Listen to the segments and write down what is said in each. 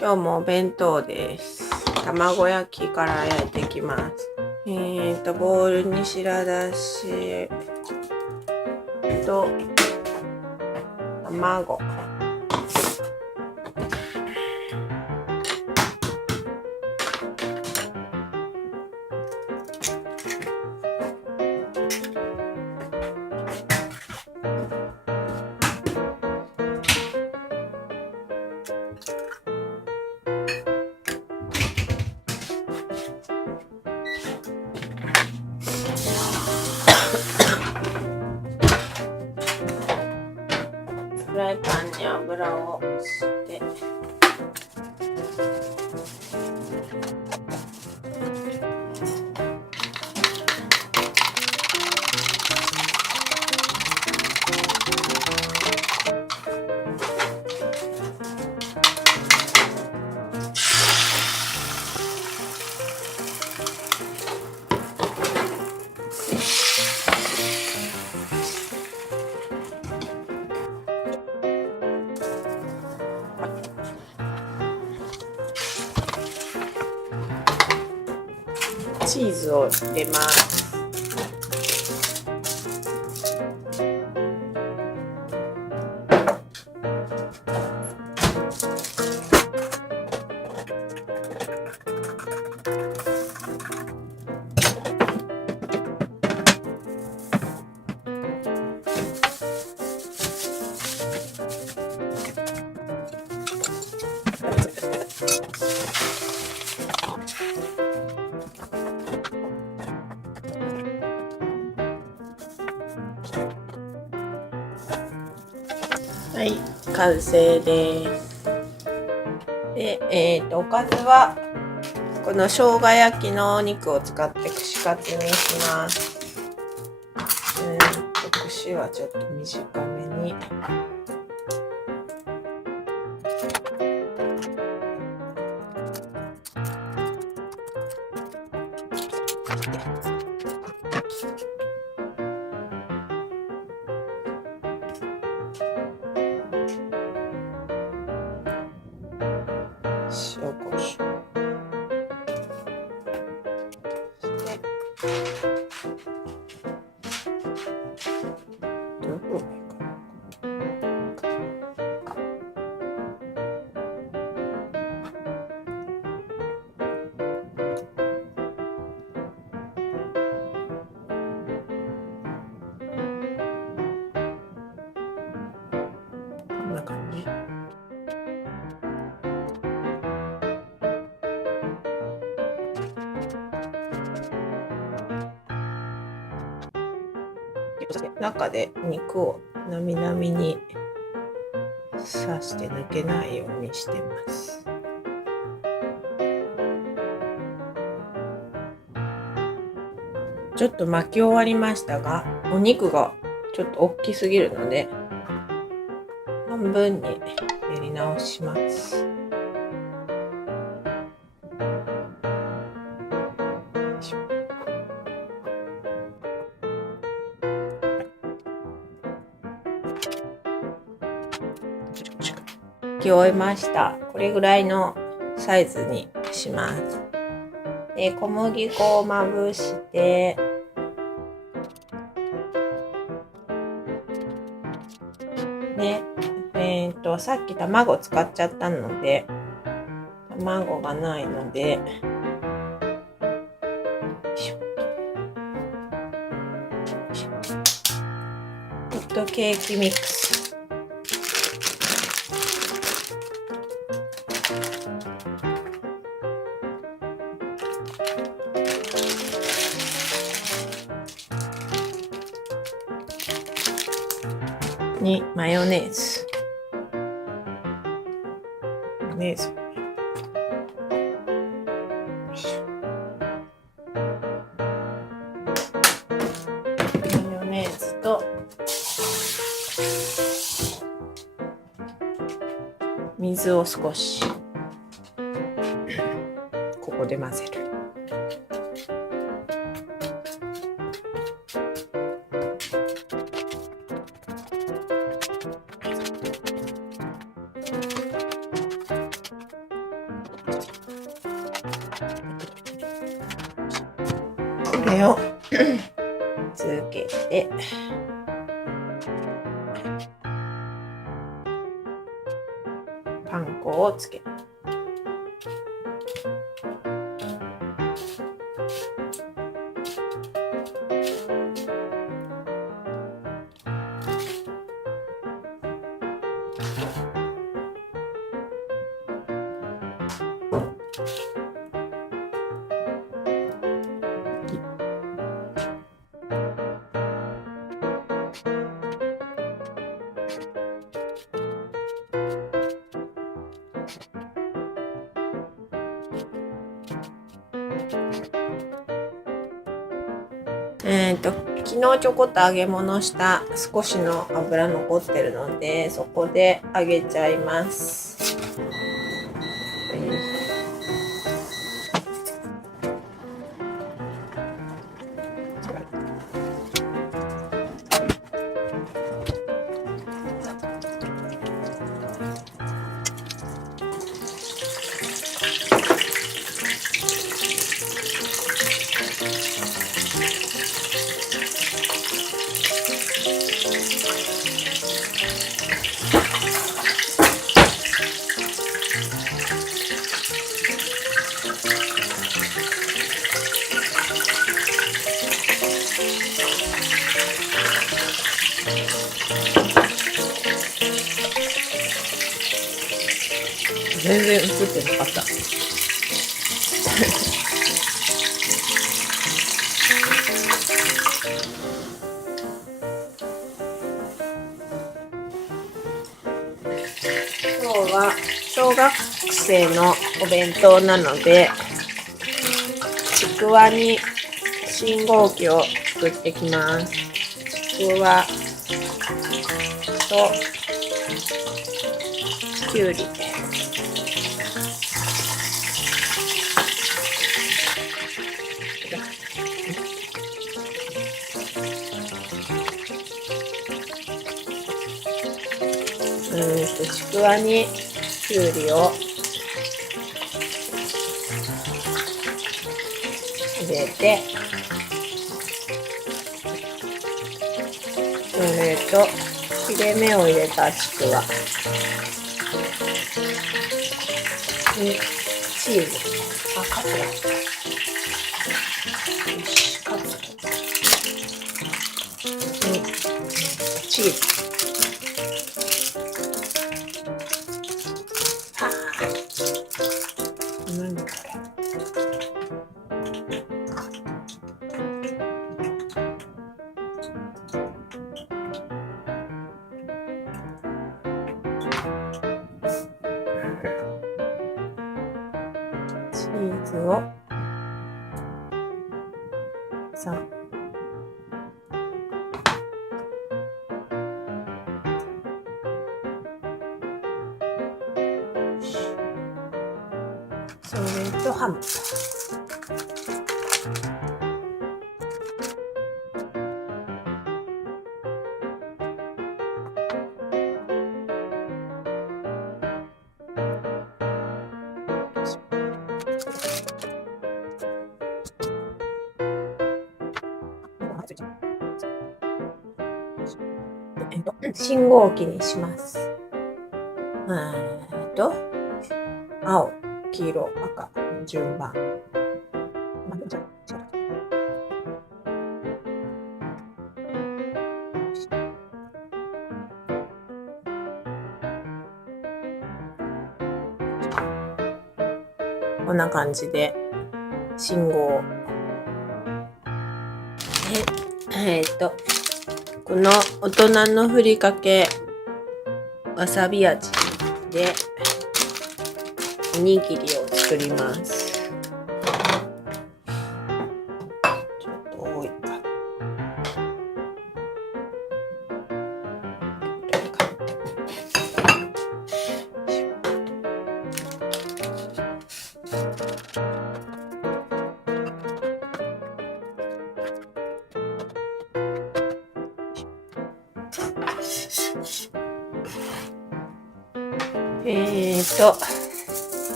今日もお弁当です。卵焼きから焼いていきます。ボウルに白だしと卵、フライパンに油をしてチーズを入れます。はい、完成です。で、おかずはこの生姜焼きのお肉を使って串カツにします。串はちょっと短めに。塩コショウしてどこがいいかな。こんな感じ。中で肉をなみなみに刺して抜けないようにしてます。ちょっと巻き終わりましたが、お肉がちょっと大きすぎるので半分にやり直します。切り終えました。これぐらいのサイズにします。で、小麦粉をまぶしてで、さっき卵使っちゃったので卵がないのでホットケーキミックスにマヨネーズ。マヨネーズと水を少しここで混ぜる。これをつけてパン粉をつける。昨日ちょこっと揚げ物した少しの油残ってるので、そこで揚げちゃいます。全然映ってなかった。今日は小学生のお弁当なので、ちくわに信号機を作ってきます。ちくわときゅうり。ちくわにきゅうりを入れて、切れ目を入れたちくわにチーズ、カツだ。カツにチーズ。何これ。チーズをそれとハム。信号機にします。青、黄色、赤、順番。こんな感じで信号。この大人のふりかけわさび味でおにぎりを作ります。ちょっと多いか。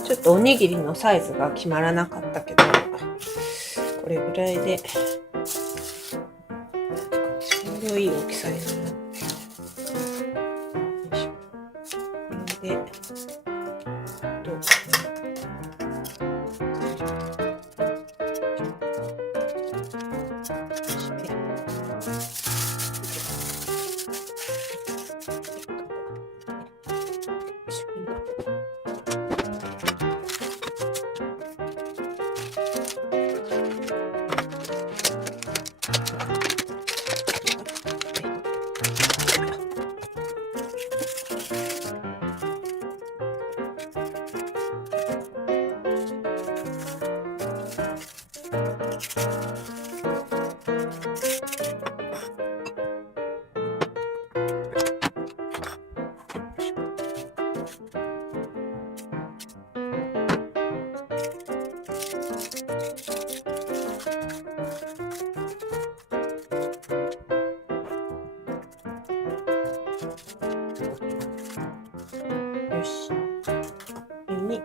ちちょっとおにぎりのサイズが決まらなかったけど、これぐらいでちょうどいい大きさになって、これで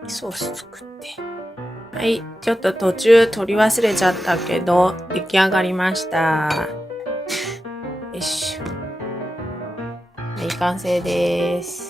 ソース作って、はい、ちょっと途中取り忘れちゃったけど出来上がりました。よし、はい、完成です。